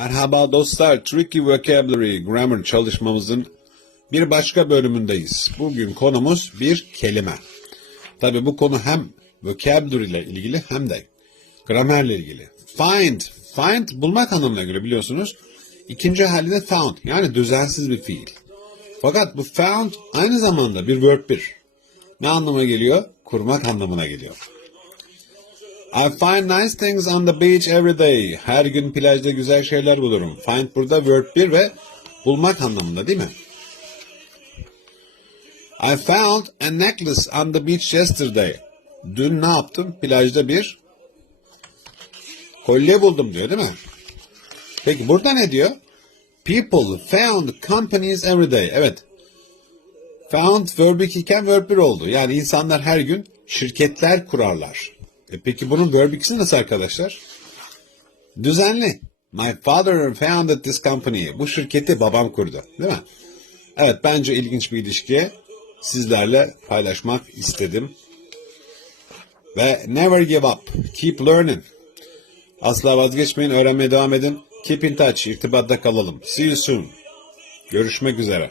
Merhaba dostlar, Tricky Vocabulary Grammar çalışmamızın bir başka bölümündeyiz. Bugün konumuz bir kelime. Tabi bu konu hem vocabulary ile ilgili hem de gramerle ilgili. Find, find bulmak anlamına göre biliyorsunuz. İkinci hali de found, yani düzensiz bir fiil. Fakat bu found aynı zamanda bir verb bir. Ne anlama geliyor? Kurmak anlamına geliyor. I find nice things on the beach every day. Her gün plajda güzel şeyler bulurum. Find burada verb 1 ve bulmak anlamında değil mi? I found a necklace on the beach yesterday. Dün ne yaptım? Plajda bir kolye buldum diyor değil mi? Peki burada ne diyor? People found companies every day. Evet. Found verb 2 iken verb 1 oldu. Yani insanlar her gün şirketler kurarlar. E peki bunun verb nasıl arkadaşlar? Düzenli. My father founded this company. Bu şirketi babam kurdu. Değil mi? Evet bence ilginç bir ilişki sizlerle paylaşmak istedim. Ve never give up. Keep learning. Asla vazgeçmeyin. Öğrenmeye devam edin. Keep in touch. İrtibatta kalalım. See you soon. Görüşmek üzere.